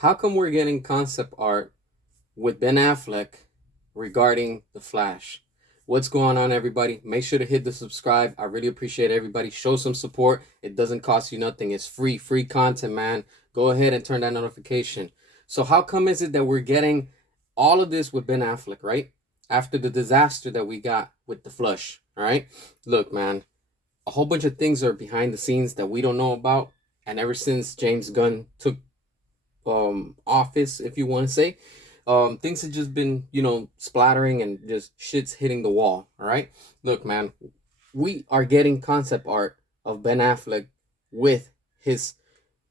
How come we're getting concept art with Ben Affleck regarding The Flash? What's going on, everybody? Make sure to hit the subscribe. I really appreciate everybody. Show some support. It doesn't cost you nothing. It's free content, man. Go ahead and turn that notification. So how come is it that we're getting all of this with Ben Affleck, right? After the disaster that we got with The Flush, all right? Look, man, a whole bunch of things are behind the scenes that we don't know about. And ever since James Gunn took office, if you want to say, things have just been, splattering and just shit's hitting the wall. All right, look, man, we are getting concept art of Ben Affleck with his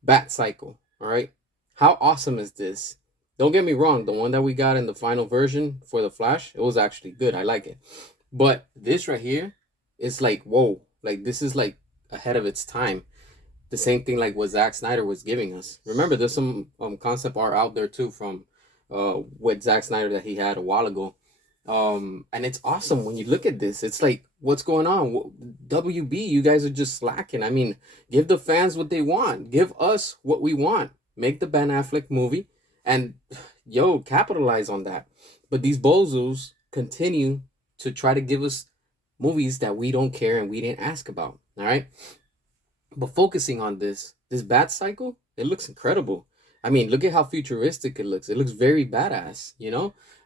bat cycle. All right, how awesome is this? Don't get me wrong, the one that we got in the final version for the Flash, it was actually good. I like it. But this right here is like, whoa, like this is like ahead of its time. The same thing like what Zack Snyder was giving us. Remember, there's some concept art out there too from with Zack Snyder that he had a while ago. And it's awesome when you look at this. It's like, what's going on? WB, you guys are just slacking. I mean, give the fans what they want. Give us what we want. Make the Ben Affleck movie and yo, capitalize on that. But these bozos continue to try to give us movies that we don't care and we didn't ask about. All right. But focusing on this bat cycle, it looks incredible. I mean, look at how futuristic it looks. It looks very badass,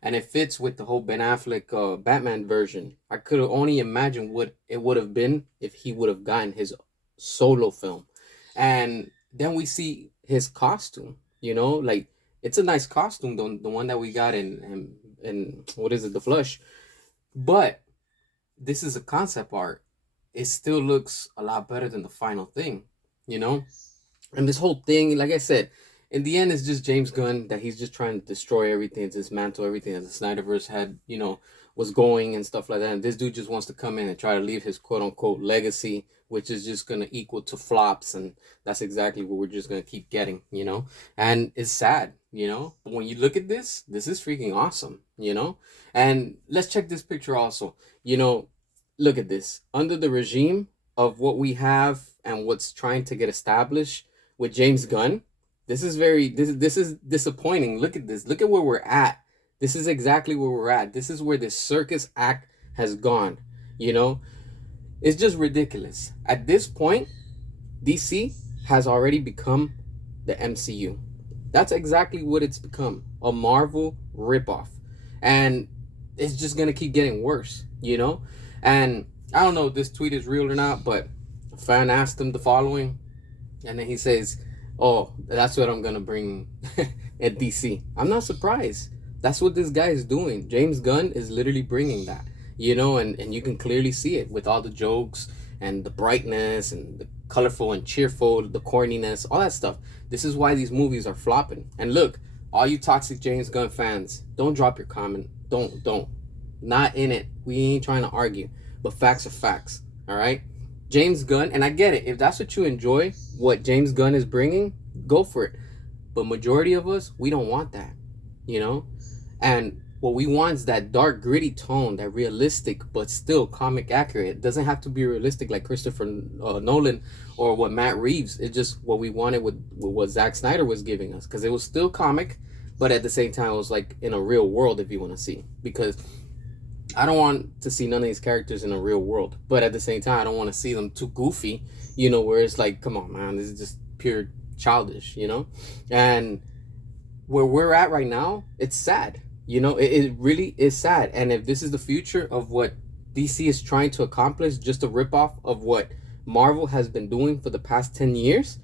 and it fits with the whole Ben Affleck Batman version. I could only imagine what it would have been if he would have gotten his solo film. And then we see his costume, like it's a nice costume, the one that we got in what is it, the Flush. But this is a concept art. It still looks a lot better than the final thing, you know? And this whole thing, like I said, in the end, it's just James Gunn that he's just trying to destroy everything, dismantle everything that the Snyderverse had, was going and stuff like that. And this dude just wants to come in and try to leave his quote unquote legacy, which is just going to equal to flops. And that's exactly what we're just going to keep getting. And it's sad, But when you look at this is freaking awesome. And let's check this picture also. Look at this. Under the regime of what we have and what's trying to get established with James Gunn, this is disappointing. Look at this. Look at where we're at. This is exactly where we're at. This is where this circus act has gone. It's just ridiculous. At this point, DC has already become the MCU. That's exactly what it's become. A Marvel ripoff. And it's just gonna keep getting worse. And I don't know if this tweet is real or not, but a fan asked him the following, and then he says, "Oh, that's what I'm gonna bring at DC." I'm not surprised. That's what this guy is doing. James Gunn is literally bringing that, and you can clearly see it with all the jokes and the brightness and the colorful and cheerful, the corniness, all that stuff. This is why these movies are flopping. And look, all you toxic James Gunn fans, don't drop your comment. Don't. Not in it. We ain't trying to argue, but facts are facts. All right, James Gunn, and I get it. If that's what you enjoy, what James Gunn is bringing, go for it. But majority of us, we don't want that. And what we want is that dark, gritty tone, that realistic but still comic accurate. It doesn't have to be realistic like Christopher Nolan or what Matt Reeves. It's just what we wanted with what Zack Snyder was giving us, because it was still comic, but at the same time, it was like in a real world, if you want to see. Because I don't want to see none of these characters in a real world, but at the same time, I don't want to see them too goofy, where it's like, come on, man, this is just pure childish. And where we're at right now, it's sad. It really is sad. And if this is the future of what DC is trying to accomplish, just a ripoff of what Marvel has been doing for the past 10 years,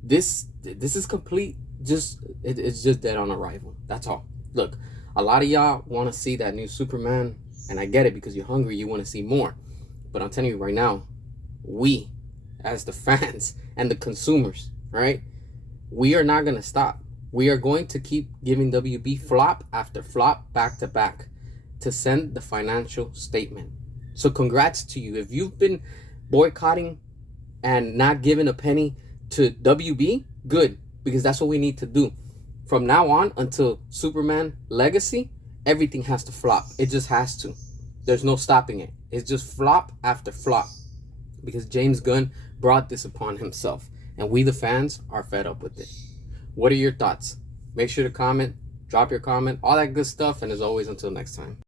this is complete. It's just dead on arrival. That's all. Look, a lot of y'all want to see that new Superman, and I get it because you're hungry. You want to see more. But I'm telling you right now, we, as the fans and the consumers, right, we are not going to stop. We are going to keep giving WB flop after flop back to back to send the financial statement. So congrats to you. If you've been boycotting and not giving a penny to WB, good, because that's what we need to do. From now on until Superman Legacy, everything has to flop. It just has to. There's no stopping it. It's just flop after flop, because James Gunn brought this upon himself, and we the fans are fed up with it. What are your thoughts? Make sure to comment, drop your comment, all that good stuff. And as always, until next time.